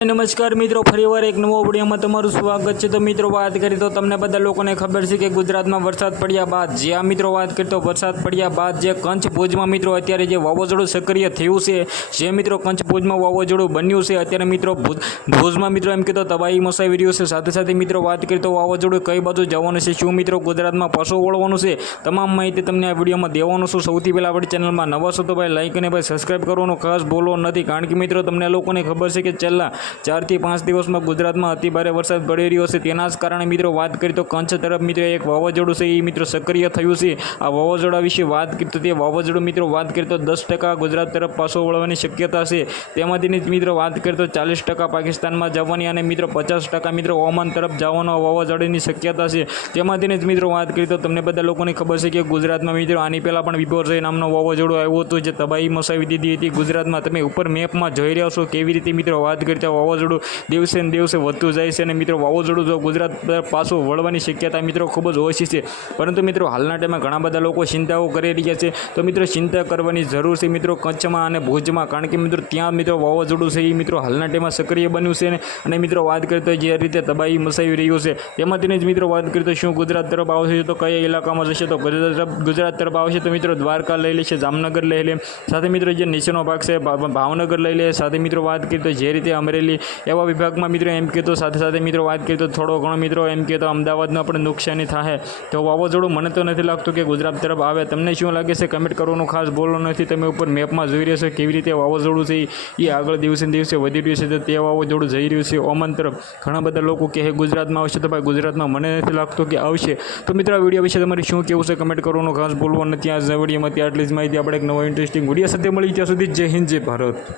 નમસ્કાર મિત્રો, ફરીવાર એક નવો વિડીયોમાં તમારું સ્વાગત છે। તો મિત્રો વાત કરીએ તો તમને બધા લોકોને ખબર છે કે ગુજરાતમાં વરસાદ પડ્યા બાદ જ્યાં મિત્રો વાત કરીએ તો વરસાદ પડ્યા બાદ જે કચ્છ ભુજમાં મિત્રો અત્યારે જે વાવાઝોડું સક્રિય થયું છે, જે મિત્રો કચ્છ ભુજમાં વાવાઝોડું બન્યું છે, અત્યારે મિત્રો ભુજમાં મિત્રો એમ કહેતો તબાહી મચાવી રહ્યું છે। સાથે સાથે મિત્રો વાત કરીએ તો વાવાઝોડું કઈ બાજુ જવાનું છે, શું મિત્રો ગુજરાતમાં પાછું વળવાનું છે, તમામ માહિતી તમને આ વિડીયોમાં દેવાનું છું। સૌથી પહેલાં આપણી ચેનલમાં નવા છો તો ભાઈ લાઈક અને ભાઈ સબસ્ક્રાઈબ કરવાનું ખાસ બોલવાનું નથી, કારણ કે મિત્રો તમને લોકોને ખબર છે કે છેલ્લા 4 થી 5 દિવસમાં ગુજરાતમાં અતિ ભારે વરસાદ પડી રહ્યો છે। તેના જ કારણે મિત્રો વાત કરીએ તો કચ્છ તરફ મિત્રો એક વાવાઝોડું છે એ મિત્રો સક્રિય થયું છે। આ વાવાઝોડા વિશે વાત કરીએ તો તે વાવાઝોડું મિત્રો વાત કરીએ તો 10% ગુજરાત તરફ પાછો વળવાની શક્યતા છે। તેમાંથી મિત્રો વાત કરીએ તો 40% પાકિસ્તાનમાં જવાની અને મિત્રો 50% મિત્રો ઓમાન તરફ જવાનો વાવાઝોડાની શક્યતા છે। તેમાંથી મિત્રો વાત કરીએ તો તમને બધા લોકોને ખબર છે કે ગુજરાતમાં મિત્રો આની પહેલાં પણ વિપોર્જય નામનો વાવાઝોડું આવ્યું હતું, જે તબાહી મચાવી દીધી હતી ગુજરાતમાં। તમે ઉપર મેપમાં જોઈ રહ્યા છો કેવી રીતે મિત્રો વાત કરીએ તો વાવાઝોડું દિવસે ને દિવસે વધતું જાય છે અને મિત્રો વાવાઝોડું જો ગુજરાત પર પાછું વળવાની શક્યતા મિત્રો ખૂબ જ ઓછી છે। પરંતુ મિત્રો હાલના ટાઈમમાં ઘણા બધા લોકો ચિંતાઓ કરી રહ્યા છે, તો મિત્રો ચિંતા કરવાની જરૂર છે મિત્રો કચ્છમાં અને ભુજમાં, કારણ કે મિત્રો ત્યાં મિત્રો વાવાઝોડું છે એ મિત્રો હાલના ટાઈમમાં સક્રિય બન્યું છે અને મિત્રો વાત કરીએ તો જે રીતે તબાહી મચાવી રહ્યું છે તેમાંથી જ મિત્રો વાત કરીએ તો શું ગુજરાત તરફ આવશે તો કયા ઇલાકામાં જશે, તો ગુજરાત તરફ આવશે તો મિત્રો દ્વારકા લઈ લેશે, જામનગર લઈ લે, સાથે મિત્રો જે નીચેનો ભાગ છે ભાવનગર લઈ લે, સાથે મિત્રો વાત કરીએ તો જે રીતે અમરેલી એવા વિભાગમાં મિત્રો એમ કહેતો, સાથે સાથે મિત્રો વાત કરીએ તો થોડો ઘણો મિત્રો એમ કહેતો અમદાવાદમાં પણ નુકસાની થાય। તો વાવાઝોડું મને તો નથી લાગતું કે ગુજરાત તરફ આવે, તમને શું લાગે છે કમેન્ટ કરવાનું ખાસ બોલવાનું નથી। તમે ઉપર મેપમાં જોઈ રહ્યા છો કેવી રીતે વાવાઝોડું છે એ આગળ દિવસે ને દિવસે વધી રહ્યું છે, તો તે વાવાઝોડું જઈ રહ્યું છે ઓમાન તરફ। ઘણા બધા લોકો કહે ગુજરાતમાં આવશે, તો ભાઈ ગુજરાતમાં મને નથી લાગતું કે આવશે। તો મિત્રો આ વિડીયો વિશે તમારે શું કહેવું છે કમેન્ટ કરવાનું ખાસ બોલવાનું નથી। આ વિડીયોમાં આટલી જ માહિતી, આપણે એક નવો ઇન્ટરેસ્ટિંગ વિડીયો સાથે મળી, ત્યાં સુધી જય હિન્દ જય ભારત।